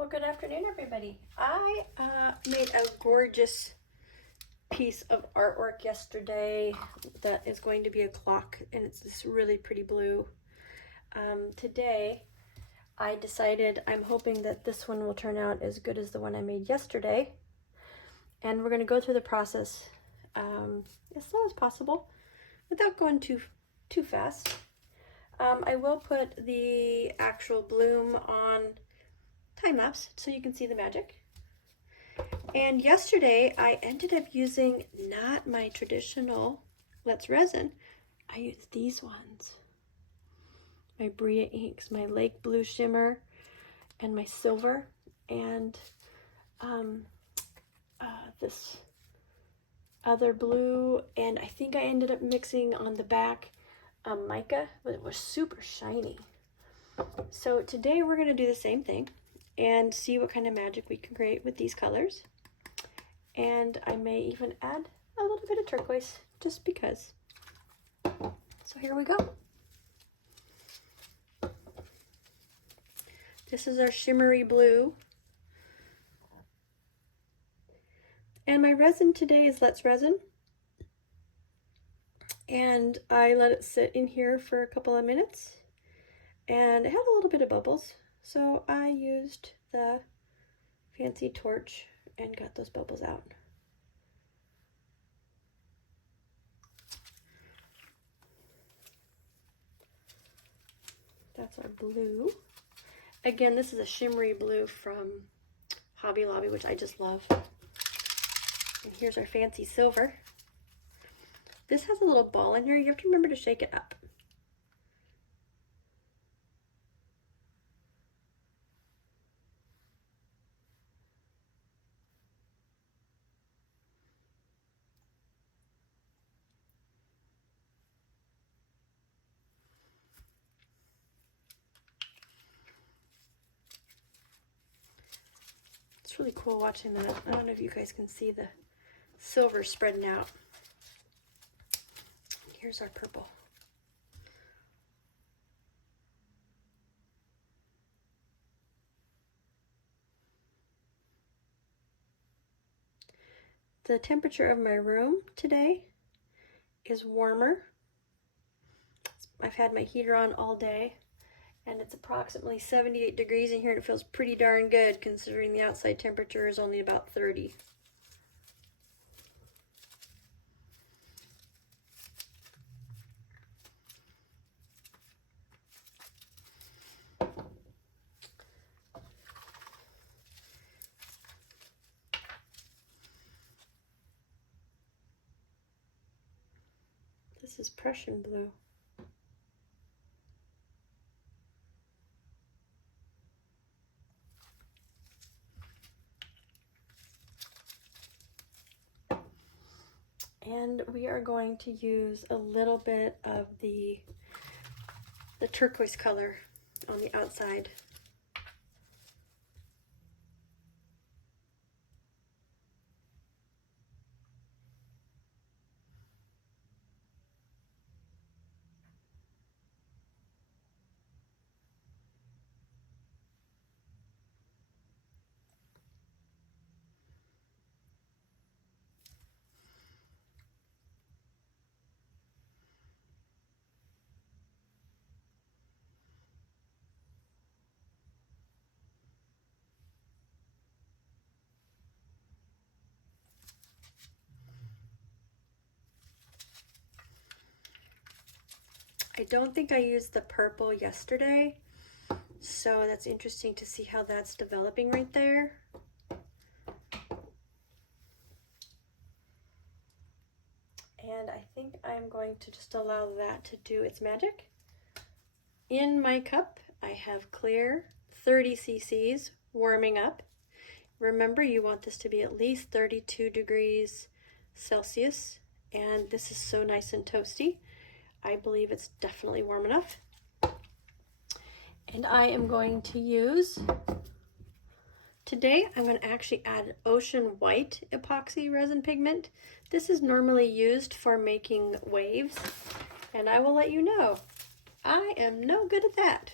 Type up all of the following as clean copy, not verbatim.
Well, good afternoon, everybody. I made a gorgeous piece of artwork yesterday that is going to be a clock, and it's this really pretty blue. Today, I decided I'm hoping that this one will turn out as good as the one I made yesterday, and we're going to go through the process as slow as possible without going too fast. I will put the actual bloom on time-lapse so you can see the magic. And yesterday I ended up using not my traditional Let's Resin. I used these ones. My Brea Inks, my Lake Blue Shimmer and my silver, and this other blue, and I think I ended up mixing on the back mica, but it was super shiny. So today we're going to do the same thing and see what kind of magic we can create with these colors. And I may even add a little bit of turquoise just because. So here we go. This is our shimmery blue. And my resin today is Let's Resin. And I let it sit in here for a couple of minutes. And it had a little bit of bubbles. So I used the fancy torch and got those bubbles out. That's our blue. Again, this is a shimmery blue from Hobby Lobby, which I just love. And here's our fancy silver. This has a little ball in here. You have to remember to shake it up. It's really cool watching that. I don't know if you guys can see the silver spreading out. Here's our purple. The temperature of my room today is warmer. I've had my heater on all day, and it's approximately 78 degrees in here, and it feels pretty darn good considering the outside temperature is only about 30. This is Prussian blue. And we are going to use a little bit of the turquoise color on the outside. I don't think I used the purple yesterday, so that's interesting to see how that's developing right there. And I think I'm going to just allow that to do its magic. In my cup, I have clear 30 cc's warming up. Remember, you want this to be at least 32 degrees Celsius, and this is so nice and toasty. I believe it's definitely warm enough. And I am going to use, today I'm going to actually add ocean white epoxy resin pigment. This is normally used for making waves, and I will let you know, I am no good at that.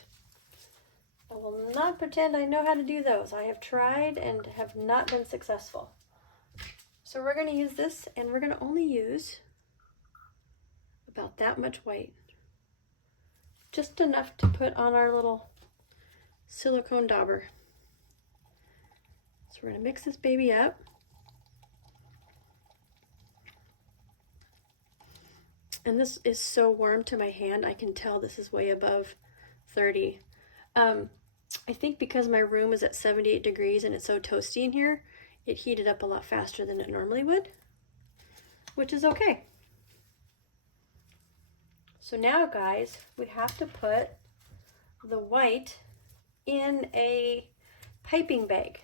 will not pretend I know how to do those. I have tried and have not been successful. So we're going to use this, and we're going to only use about that much white. Just enough to put on our little silicone dauber. So we're going to mix this baby up. And this is so warm to my hand. I can tell this is way above 30. I think because my room is at 78 degrees and it's so toasty in here, it heated up a lot faster than it normally would, which is okay. So now, guys, we have to put the white in a piping bag.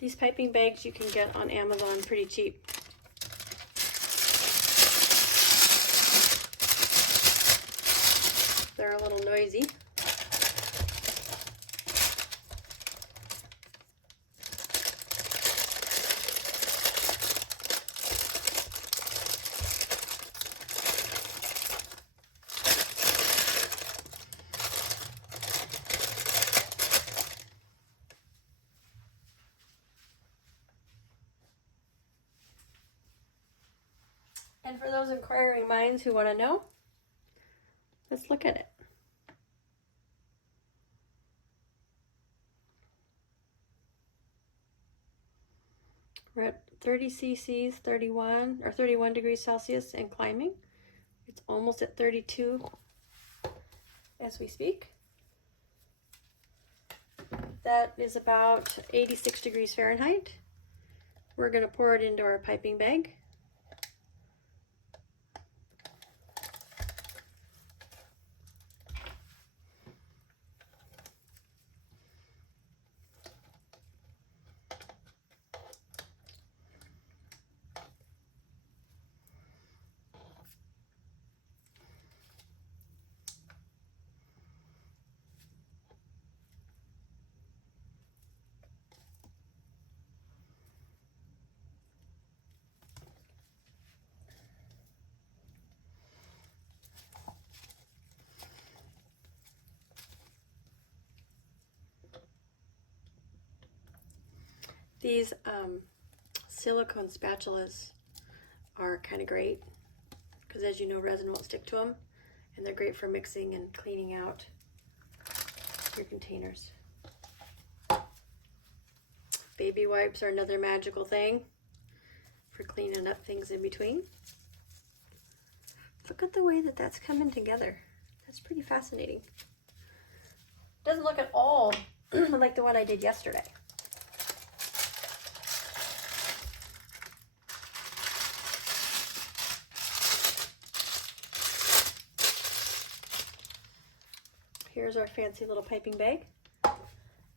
These piping bags you can get on Amazon pretty cheap. They're a little noisy. And for those inquiring minds who want to know, let's look at it. We're at 30 cc's, 31 or 31 degrees Celsius and climbing. It's almost at 32 as we speak. That is about 86 degrees Fahrenheit. We're going to pour it into our piping bag. These silicone spatulas are kind of great because, as you know, resin won't stick to them, and they're great for mixing and cleaning out your containers. Baby wipes are another magical thing for cleaning up things in between. Look at the way that that's coming together. That's pretty fascinating. Doesn't look at all like the one I did yesterday. Here's our fancy little piping bag.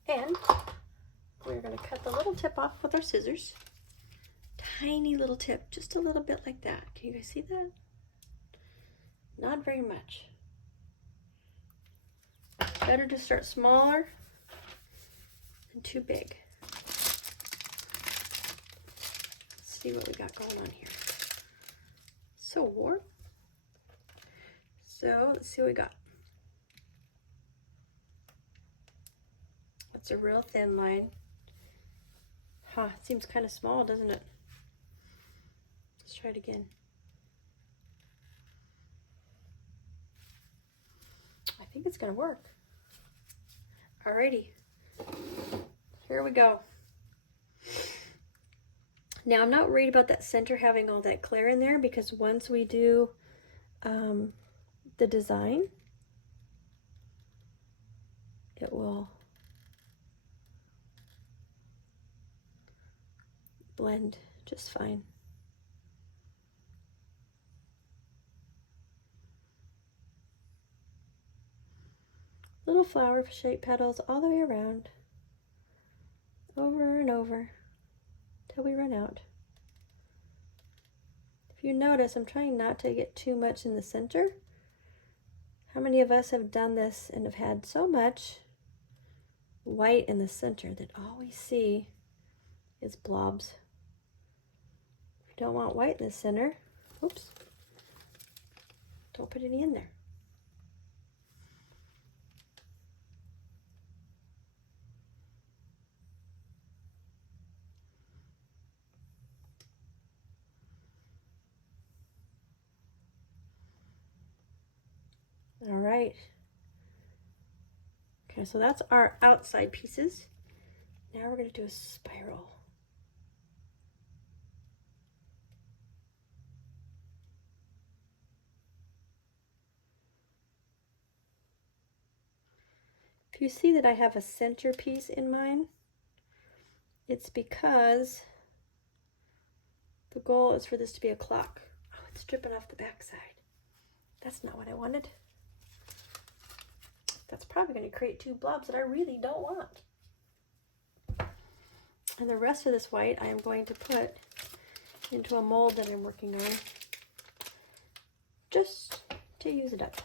And we're going to cut the little tip off with our scissors. Tiny little tip, just a little bit like that. Can you guys see that? Not very much. Better to start smaller than too big. Let's see what we got going on here. So warm. So let's see what we got. It's a real thin line. Huh, it seems kind of small, doesn't it? Let's try it again. I think it's gonna work. Alrighty, here we go. Now I'm not worried about that center having all that clear in there, because once we do the design, it will blend just fine. Little flower shaped petals all the way around, over and over, till we run out. If you notice, I'm trying not to get too much in the center. How many of us have done this and have had so much white in the center that all we see is blobs. We don't want white in the center. Oops. Don't put any in there. All right. Okay, so that's our outside pieces. Now we're going to do a spiral. If you see that I have a center piece in mine, it's because the goal is for this to be a clock. Oh, it's dripping off the back side. That's not what I wanted. That's probably going to create two blobs that I really don't want. And the rest of this white I am going to put into a mold that I'm working on, just to use it up.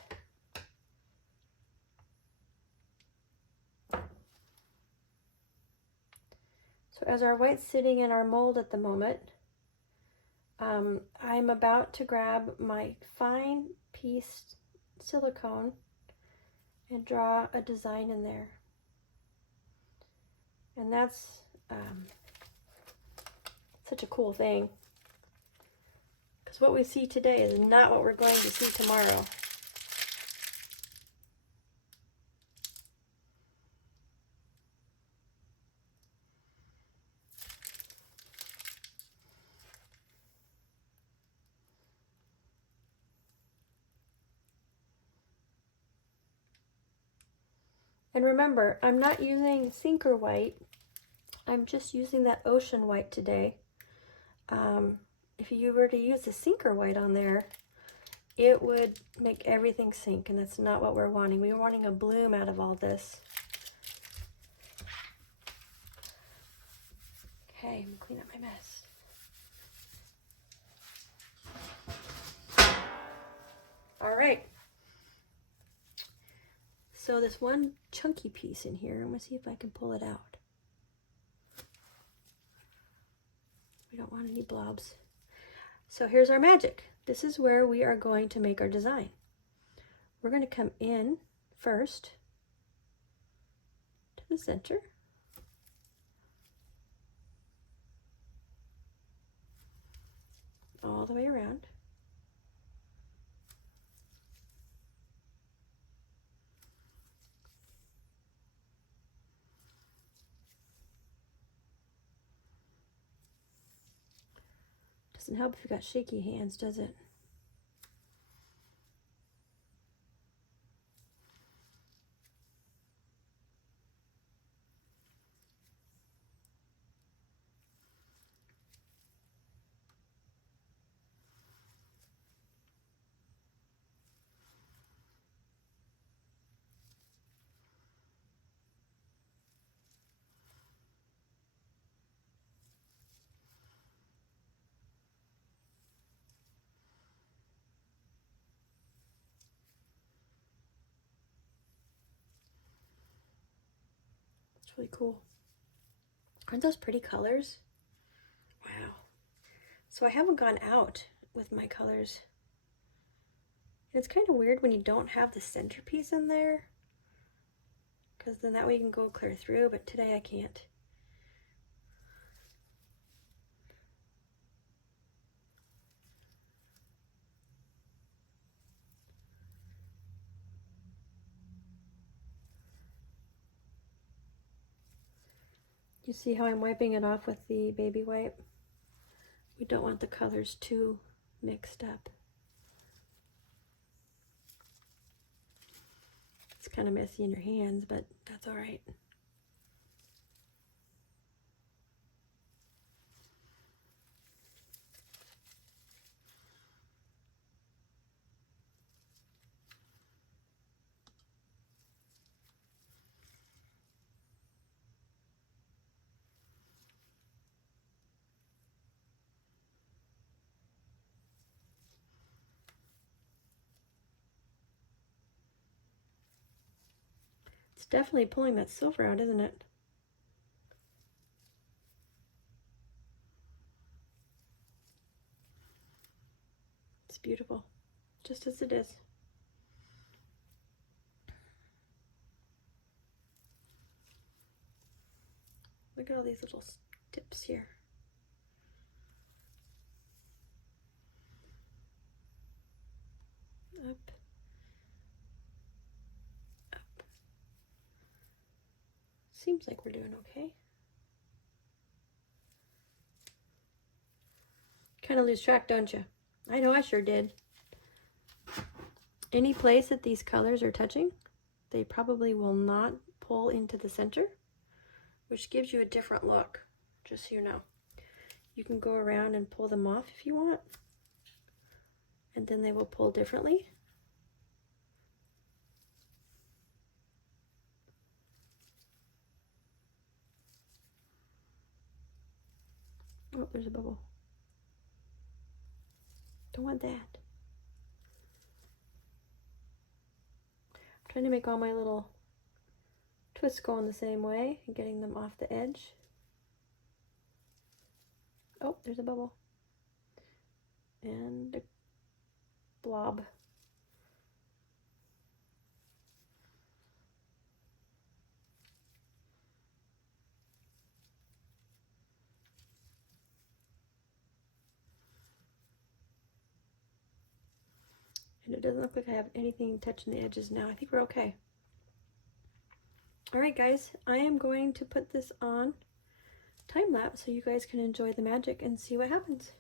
So as our white's sitting in our mold at the moment, I'm about to grab my fine pieced silicone and draw a design in there. And that's such a cool thing, because what we see today is not what we're going to see tomorrow. And remember, I'm not using sinker white. I'm just using that ocean white today. If you were to use the sinker white on there, it would make everything sink, and that's not what we're wanting. We're wanting a bloom out of all this. Okay, I'm gonna clean up my mess. All right. So this one chunky piece in here, I'm gonna see if I can pull it out. We don't want any blobs. So here's our magic. This is where we are going to make our design. We're going to come in first to the center. All the way around. Doesn't help if you've got shaky hands, does it? It's really cool. Aren't those pretty colors? Wow. So I haven't gone out with my colors. It's kind of weird when you don't have the centerpiece in there, because then that way you can go clear through, but today I can't. You see how I'm wiping it off with the baby wipe? We don't want the colors too mixed up. It's kind of messy in your hands, but that's all right. It's definitely pulling that silver out, isn't it? It's beautiful, just as it is. Look at all these little tips here. Up, up. Seems like we're doing okay. Kind of lose track, don't you? I know I sure did. Any place that these colors are touching, they probably will not pull into the center, which gives you a different look, just so you know. You can go around and pull them off if you want, and then they will pull differently. Oh, there's a bubble. Don't want that. I'm trying to make all my little twists going the same way and getting them off the edge. Oh, there's a bubble. And a blob. And it doesn't look like I have anything touching the edges now. I think we're okay. All right, guys, I am going to put this on time lapse so you guys can enjoy the magic and see what happens.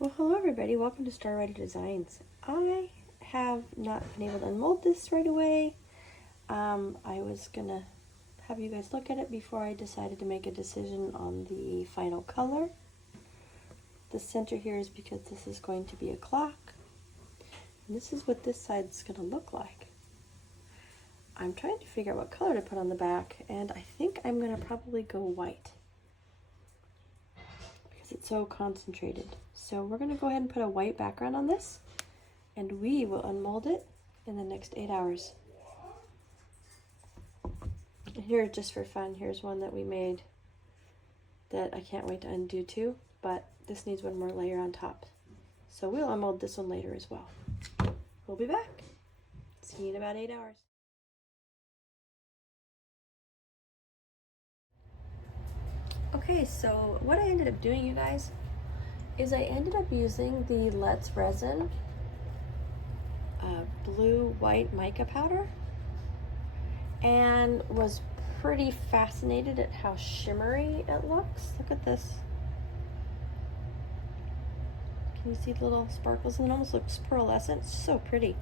Well, hello everybody, welcome to Star Rider Designs. I have not been able to unmold this right away. I was gonna have you guys look at it before I decided to make a decision on the final color. The center here is because this is going to be a clock, and this is what this side's gonna look like. I'm trying to figure out what color to put on the back, and I think I'm gonna probably go white because it's so concentrated. So we're gonna go ahead and put a white background on this, and we will unmold it in the next 8 hours. And here, just for fun, here's one that we made that I can't wait to undo too, but this needs one more layer on top. So we'll unmold this one later as well. We'll be back. See you in about 8 hours. Okay, so what I ended up doing, you guys, is I ended up using the Let's Resin blue white mica powder, and was pretty fascinated at how shimmery it looks. Look at this. Can you see the little sparkles? And it almost looks pearlescent. So pretty.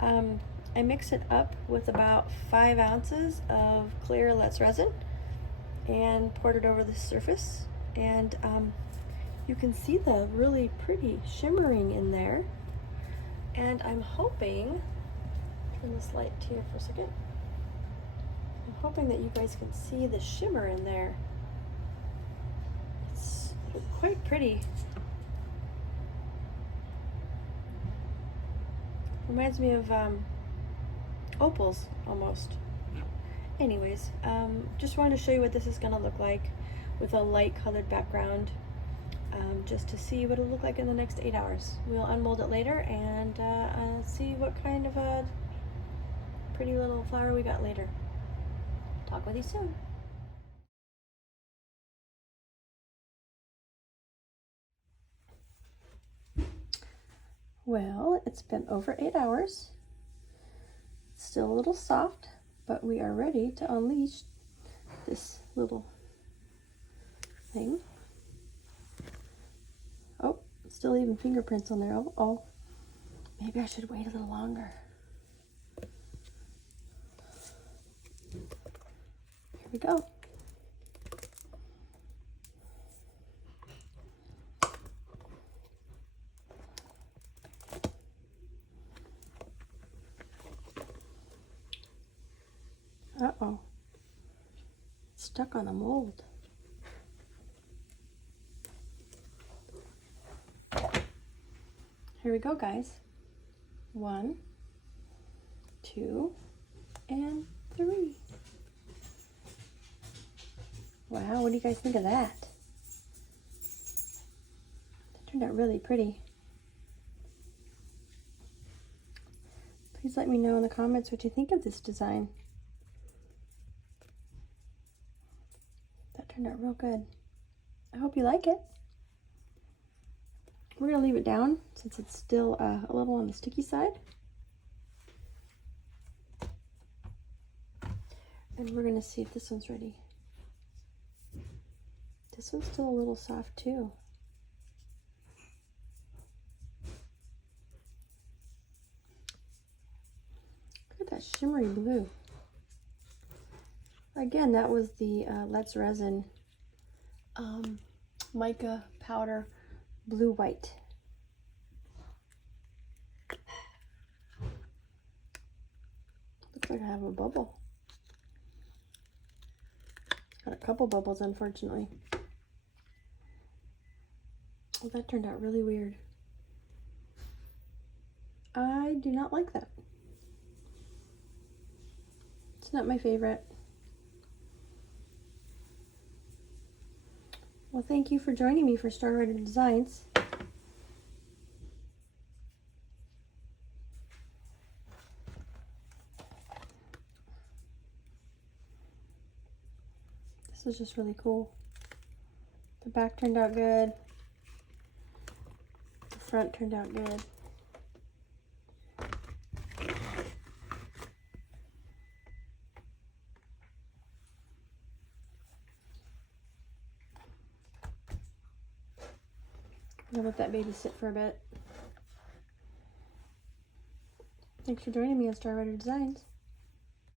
I mix it up with about 5 ounces of clear Let's Resin and poured it over the surface, and you can see the really pretty shimmering in there. And I'm hoping, turn this light here for a second, I'm hoping that you guys can see the shimmer in there. It's quite pretty. Reminds me of opals almost. Anyways, just wanted to show you what this is going to look like with a light colored background, just to see what it'll look like in the next 8 hours. We'll unmold it later and see what kind of a pretty little flower we got later. Talk with you soon. Well, it's been over 8 hours. It's still a little soft, but we are ready to unleash this little thing. Oh, still even fingerprints on there. Oh, maybe I should wait a little longer. Here we go. Uh-oh. It's stuck on the mold. Here we go, guys. 1, 2, and 3. Wow, what do you guys think of that? That turned out really pretty. Please let me know in the comments what you think of this design. That turned out real good. I hope you like it. We're going to leave it down since it's still a little on the sticky side. And we're going to see if this one's ready. This one's still a little soft too. Look at that shimmery blue. Again, that was the Let's Resin Mica powder blue white. Looks like I have a bubble. Got a couple bubbles, unfortunately. Well, that turned out really weird. I do not like that. It's not my favorite. Well, thank you for joining me for Star Writer Designs. This was just really cool. The back turned out good. The front turned out good. I'm gonna let that baby sit for a bit. Thanks for joining me on Star Writer Designs.